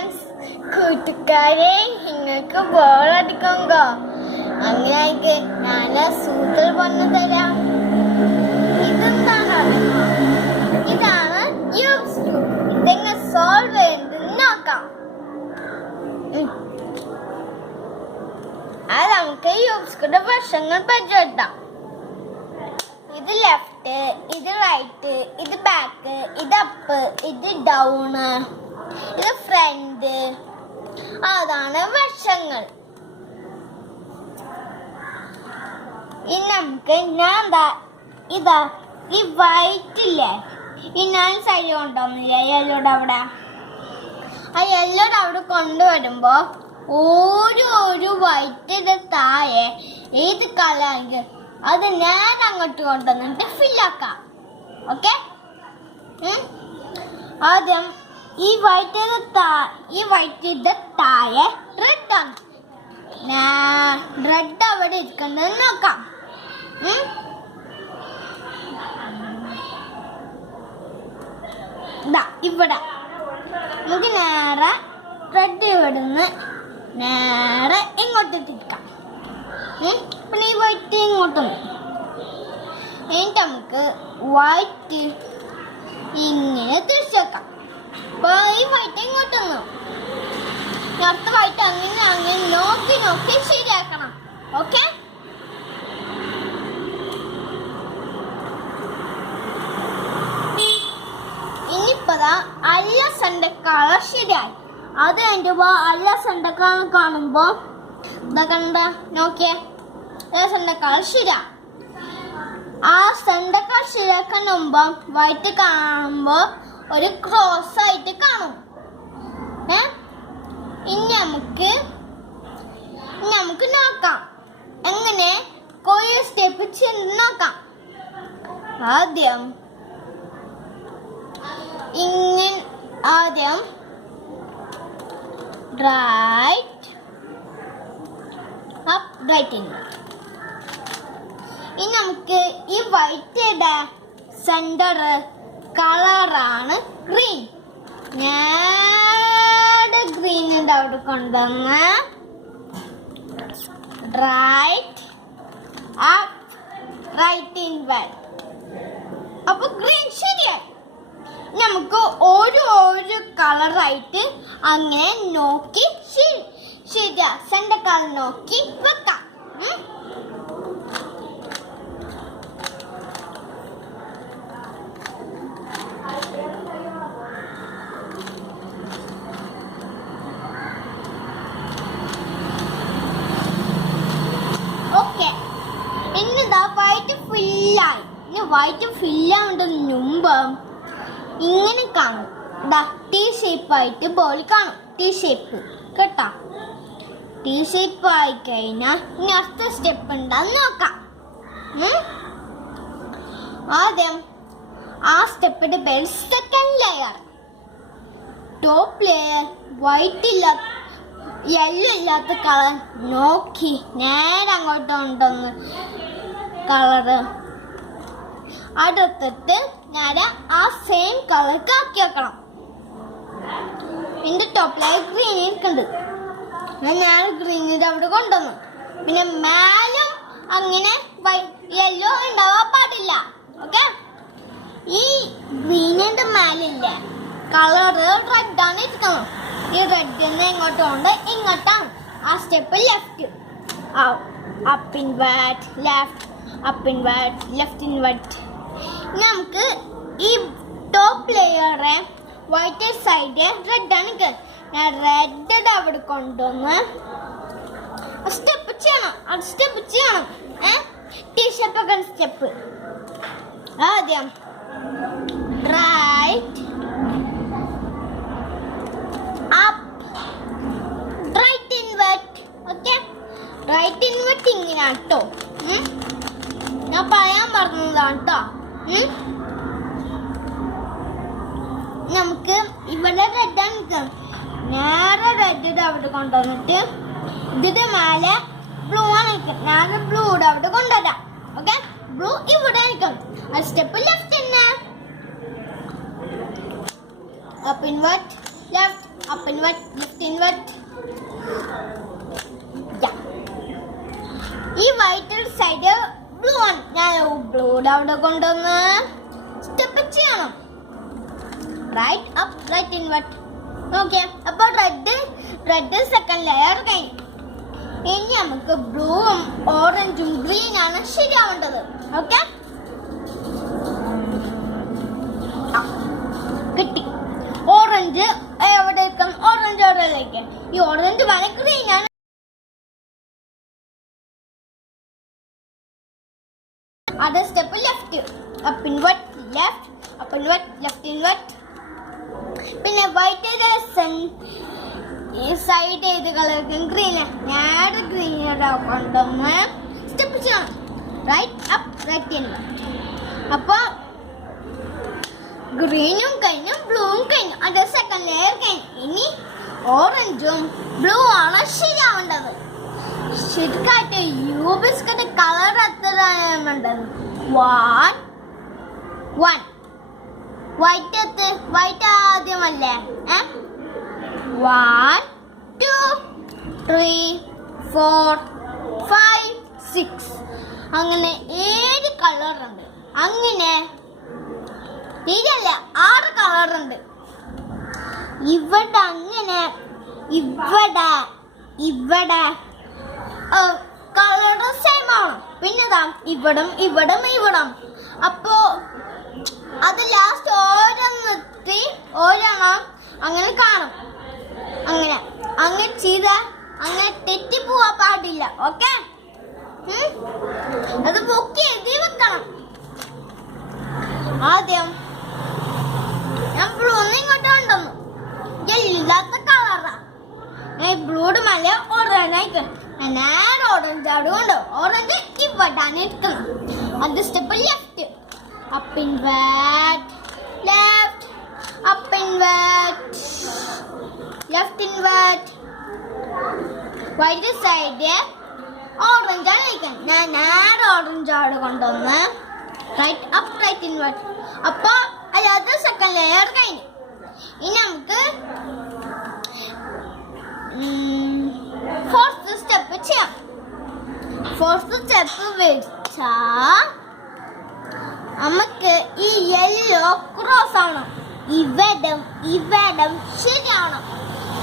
Friends, കൂട്ടുകാരെ, നിങ്ങൾക്ക് ബോറടിക്കുമ്പോ അങ്ങനെയൊക്കെ ഞാൻ സൂത്ര പറഞ്ഞു തരാം. ഇതെന്താണ്? ഇതാണ് ക്യൂബ്സ്. ഇതെങ്ങനെ സോൾവ് ചെയ്യുന്നത് നോക്കാം. അത് നമുക്ക് ക്യൂബ്സിന്റെ വശങ്ങൾ പരിചയപ്പെടാം. ഇത് ലെഫ്റ്റ്, ഇത് റൈറ്റ്, ഇത് ബാക്ക്, ഇത് അപ്പ്, ഇത് ഡൗൺ, ഇത് ഫ്രണ്ട്. അതാണ് വശങ്ങൾ. ഇനി നമുക്ക് ഇതാ ഈ വൈറ്റ് ഇല്ലേ, ഈ ഞാൻ സൈഡ് കൊണ്ടുവന്നില്ല യെല്ലോയുടെ അവിടെ. ആ യെല്ലോയുടെ അവിടെ കൊണ്ടുവരുമ്പോ ഒരു വൈറ്റിന്റെ താഴെ ഏത് കളറാണെങ്കിൽ അത് ഞാൻ അങ്ങോട്ട് കൊണ്ടുവന്നിട്ട് ഫില്ലാക്കാം. ഓക്കെ, ആദ്യം ഈ വൈറ്റിന്റെ താഴെ റെഡ് ആണ്. റെഡ് അവിടെ ഇരിക്കുന്നത് നോക്കാം. ഇവിടെ നമുക്ക് നേരെ റെഡ് ഇവിടുന്ന് നേരെ ഇങ്ങോട്ട് ഇട്ടിരിക്കാം. പിന്നെ ഈ വൈറ്റ് ഇങ്ങോട്ടും. എന്നിട്ട് നമുക്ക് വൈറ്റ് ഇങ്ങനെ തിരിച്ചേക്കാം. അപ്പൊ ഈ വൈറ്റ് ഇങ്ങോട്ടൊന്നും അടുത്ത വൈറ്റ് അങ്ങനെ നോക്കി ശരിയാക്കണം. ഓക്കെ, ഇനിയിപ്പതാ അല്ല സെന്റർ കളർ ശരിയായി. അത് കഴിഞ്ഞപ്പോ അല്ല സെന്റർ കളർ കാണുമ്പോ ഇതാ കണ്ട നോക്കിയേ, സെന്റർ കളർ ശരിയാ. ആ സെന്റർ കളർ ശരിയാക്കാൻ മുമ്പ് വൈറ്റ് കാണുമ്പോ ഒരു ക്രോസ് ആയിട്ട് കാണും. ഇനി നമുക്ക് നോക്കാം എങ്ങനെ കുറേ സ്റ്റെപ്പ് ചെയ്ത് നോക്കാം. ആദ്യം റൈറ്റ് അപ്പ്, റൈറ്റ് ഇൻ. ഇനി നമുക്ക് ഈ വൈറ്റിന്റെ സെന്റർ കളറാണ് ഗ്രീൻ. ഗ്രീനിന്റെ അവിടെ കൊണ്ടുവന്ന് right up, right inward. അപ്പൊ ഗ്രീൻ ശരിയായി. നമുക്ക് ഒരു കളറായിട്ട് അങ്ങനെ നോക്കി ശരിയാ സെന്റർ കളർ നോക്കി വെക്കാം. ഓക്കെ, ഇനിതാ വൈറ്റ് ഫില്ലായി. ഇനി വൈറ്റ് ഫില്ലാവുന്നതിന് മുമ്പ് ഇങ്ങനെ കാണും. ടി ഷേപ്പ് ആയിട്ട് ബോൾ കാണും. ടി ഷേപ്പ് കേട്ടോ. ടി ഷേപ്പ് ആയി കഴിഞ്ഞാൽ ഇനി അടുത്ത സ്റ്റെപ്പ് ഉണ്ടാന്ന് നോക്കാം. ആദ്യം ആ സ്റ്റെപ്പിന്റെ പേര് second layer. Top layer white yellow ഇല്ലാത്ത കളർ നോക്കി നേരെ അങ്ങോട്ട് കൊണ്ടുവന്ന് കളറ് അടുത്തിട്ട് നേരെ ആ സെയിം കളർ ആക്കി വെക്കണം. എന്റെ ടോപ്പ് ലെയർ ഗ്രീൻ ഇരിക്കുന്നുണ്ട്. ഞാൻ ഗ്രീനിന്റെ അവിടെ കൊണ്ടുവന്നു. പിന്നെ മേലും അങ്ങനെ യെല്ലോ ഉണ്ടാവാൻ പാടില്ല. ഓക്കെ, ഈ ഗ്രീനിന്റെ മേലില്ലേ കളറ് റെഡാണ് ഇരിക്കുന്നത്. ഈ റെഡിന്ന് എങ്ങോട്ട് കൊണ്ട് ഇങ്ങോട്ടാണ്. ആ step left, up in white, left, up in white, left in white. നമുക്ക് ഈ ടോപ്പ് ലെയറെ വൈറ്റ് സൈഡ് റെഡാണ്. ഞാൻ റെഡ് അവിടെ കൊണ്ടുവന്ന് സ്റ്റെപ്പ് ചെയ്യണം. T shape step. ആദ്യം right up, right invert. Okay, right invert ഇങ്ങനെയാണ് കേട്ടോ. ഞാൻ പറയാൻ പറഞ്ഞതാണ് കേട്ടോ. നമുക്ക് ഇവിടെ റെഡാണ്. നേരെ റെഡ് അവിടെ കൊണ്ടുവന്നിട്ട് ഇതിന്റെ മേലെ ബ്ലൂ ആണ്. നേരെ ബ്ലൂ അവിടെ കൊണ്ടുവരാം. ഓക്കെ, ബ്ലൂ ഇവിടെ നിൽക്കും. ആ സ്റ്റെപ്പ് ലെഫ്റ്റ് തന്നെ. up inward, left, up inward, left inward. Yeah. ഈ വൈറ്റ് സൈഡ് ബ്ലൂ ആണ്. ഞാൻ ബ്ലൂടെ അവിടെ കൊണ്ടുവന്ന് സ്റ്റെപ്പ് ചെയ്യണം. Right up, right invert. Okay, അപ്പോൾ റെഡ് സെക്കൻഡ് ലെയർ കഴിഞ്ഞു. ഇനി നമുക്ക് ബ്ലൂവും ഓറഞ്ചും ഗ്രീൻ ആണ് ശരിയാവേണ്ടത്. ഓക്കെ, കിട്ടി. ഓറഞ്ച് എവിടേക്കും? ഓറഞ്ച് എവിടേക്ക്? ഈ ഓറഞ്ച് വല ഗ്രീൻ ആണ്. Other step left, up inward, left, up inward, left inward. പിന്നെ വൈറ്റ് സൈഡ് ഏത് കളർ? ഗ്രീൻ. ഞാൻ ഗ്രീൻ കൊണ്ടുവന്ന് സ്റ്റെപ്പ് ചെയ്യണം. Right up, right invert. അപ്പോൾ ഗ്രീനും കഴിഞ്ഞു, ബ്ലൂവും കഴിഞ്ഞു. അത് സെക്കൻഡ് ലെയർ കഴിഞ്ഞു. ഇനി ഓറഞ്ചും ബ്ലൂ ആണ് ശരിയാവേണ്ടത്. ശരിക്കായിട്ട് യു ബിസ്കറ്റ് കളർ എത്ര വേണ്ടത്? 1 വൈറ്റ് ആദ്യമല്ലേ? 1 2 3 4 5 6 അങ്ങനെ 7 കളറുണ്ട്. അങ്ങനെ ഇതല്ല 6 കളറുണ്ട്. ഇവിടെ അങ്ങനെ ഇവിടെ കളർ സെയിം ആണ്. പിന്നെ ഇവിടം അപ്പോ അത് ലാസ്റ്റ് ഓരോന്നും അങ്ങനെ കാണും. അങ്ങനെ ചെയ്ത അങ്ങനെ തെറ്റിപ്പോവാ പാടില്ല. ഓക്കെ, അത് ബുക്ക് എഴുതി വെക്കണം. ആദ്യം ഞാൻ ബ്ലൂ ഇങ്ങോട്ട് കൊണ്ടുവന്നു. ഇല്ലാത്ത കളറാ. ബ്ലൂഡ് മല ഓറഞ്ച് നേരെ ഓറഞ്ച് അവിടെ കൊണ്ട് ഓറഞ്ച് ഇവിടാണ് ഇരിക്കുന്നത്. അത് step left, up invert, left, up invert, left invert. White side orange ആണ് ഇരിക്കുന്നത്. ഞാൻ നേരെ ഓറഞ്ച് അവിടെ കൊണ്ടുവന്ന് റൈറ്റ് അപ്പ്, റൈറ്റ് ഇൻവേർട്ട്. അപ്പോൾ അല്ലാതെ സെക്കൻഡ് ലെയർ കഴിഞ്ഞു. ഇനി നമുക്ക് ഫോർത്ത് സ്റ്റെപ്പ് ചെയ്യാം. ഫോർത്ത് സ്റ്റെപ്പ് വെച്ചാ നമുക്ക് ഈ യെല്ലോ ക്രോസ് ആവണം. ഇവിടം ശരിയാവണം.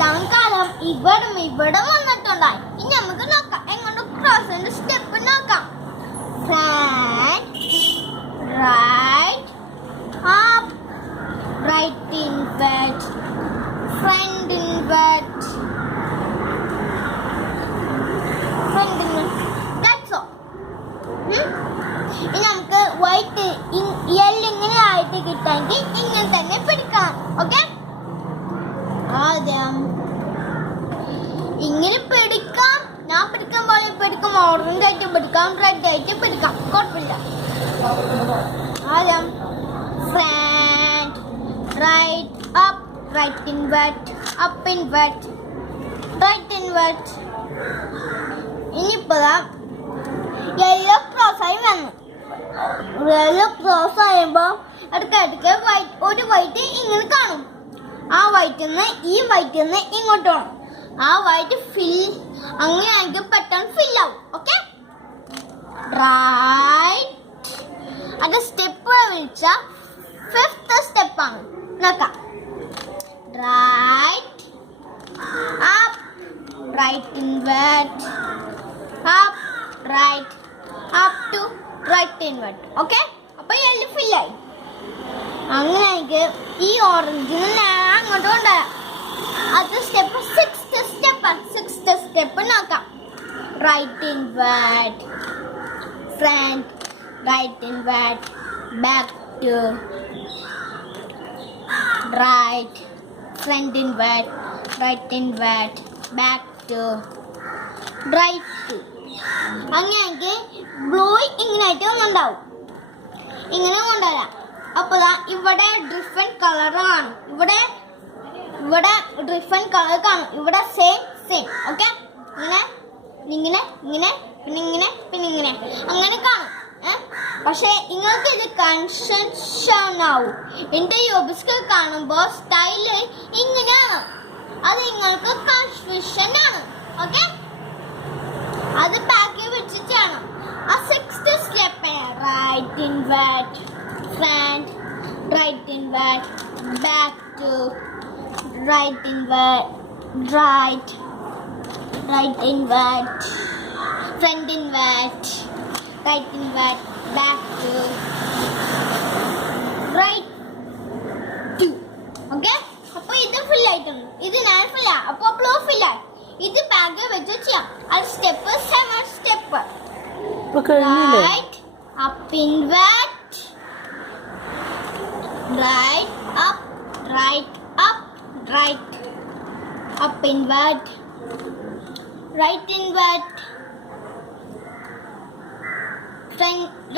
തൽക്കാലം ഇവിടം വന്നിട്ടുണ്ടായി. ഇനി നമുക്ക് നോക്കാം എങ്ങോട്ട് ക്രോസിന്റെ സ്റ്റെപ്പ് നോക്കാം. Right up, right invert, front invert, ഇനി നമുക്ക് വൈറ്റ് യെല്ലോ ഇങ്ങനെ ആയിട്ട് കിട്ടാമെങ്കിൽ ഇങ്ങനെ തന്നെ പിടിക്കാം. ഓക്കെ, ആദ്യം ഇങ്ങനെ പിടിക്കാം. ഞാൻ പിടിക്കാൻ പോലെ പിടിക്കാം. ഓറഞ്ച് ആയിട്ട് പിടിക്കാം, റെഡ് ആയിട്ട് പിടിക്കാം, കുഴപ്പമില്ല. ആദ്യം front, right up, right invert, up invert, right invert. ഇനിയിപ്പോ യെല്ലോ ക്രോസ് ആയി വന്നു. യെല്ലോ ക്രോസ് ആയുമ്പോൾ ഇടയ്ക്കിടയ്ക്ക് ഒരു വൈറ്റ് ഇങ്ങനെ കാണും. ആ വൈറ്റിൽ നിന്ന് ഈ വൈറ്റിൽ നിന്ന് ഇങ്ങോട്ട് പോകണം. ആ വൈറ്റ് അങ്ങനെ ആണെങ്കിൽ പെട്ടെന്ന് ഫില്ലാവും. Okay, right. അത് സ്റ്റെപ്പ് വിളിച്ച ഫിഫ്ത്ത് സ്റ്റെപ്പാണ്. നോക്കാം. Right up, right invert, up, right, up to right invert. Okay, അപ്പൊ യെല്ലോ ഫില്ലായി. അങ്ങനെ എനിക്ക് ഈ ഓറഞ്ചിന് ഞാൻ അങ്ങോട്ട് കൊണ്ടുവരാം. അത് സ്റ്റെപ്പ് സിക്സ്ത് സ്റ്റെപ്പ് നോക്കാം. Right invert, front, right invert, back to right, front invert, right invert, back to right. അങ്ങനെ ബ്ലൂ ഇങ്ങനെയായിട്ട് ഒന്നുണ്ടാവും. ഇങ്ങനെ കൊണ്ടുവരാം. അപ്പോൾ ഇവിടെ ഡിഫറെന്റ് കളർ കാണും. ഇവിടെ ഡിഫറെന്റ് കളർ കാണും. ഇവിടെ സെയിം. ഓക്കെ, ഇങ്ങനെ പിന്നെ ഇങ്ങനെ അങ്ങനെ കാണും. പക്ഷെ നിങ്ങൾക്ക് ഇത് കൺഫ്യൂഷൻ ആവും. എൻ്റെ യോബിസ്ക്ക് കാണുമ്പോൾ സ്റ്റൈല് ഇങ്ങനെയാണ്. അത് നിങ്ങൾക്ക് കൺഫ്യൂഷൻ ആണ്. ഓക്കെ, അത് ബാക്കി വെച്ചിട്ടാണ്. ആ 6th step right invert, front, right invert, back to, right invert, right, right invert, front invert, right invert, back to, right two. Okay, അപ്പൊ ഇത് ഫിൽ ആയിട്ടുണ്ട്. ഇത് ഞാൻ ഫിൽ ആ, അപ്പൊ ബ്ലൂ ഫിൽ ആയി. ഇത് ബാഗ് വെച്ച് ചെയ്യാം. അത് step 7 step. Right up invert, right up, right up, right up invert, right invert,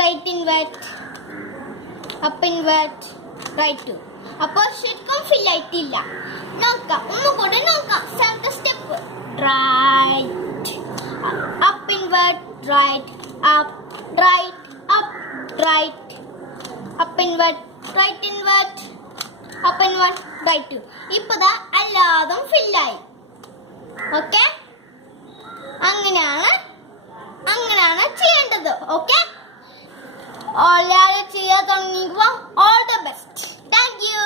right invert, up invert, right two. അപ്പോൾ ശരിക്കും ഫിൽ ആയിട്ടില്ല. നോക്കാം, ഒന്നുകൂടെ നോക്കാം. 7th step right up invert, right up, right up, right up invert, right invert, up invert, right two. ഇപ്പതാ എല്ലാതും ഫില്ലായി. Okay, അങ്ങനെയാണ് ചെയ്യേണ്ടത്. ഓക്കെ, എല്ലാവരും ചെയ്യാൻ തുടങ്ങിയപ്പോൾ all the best. Thank you.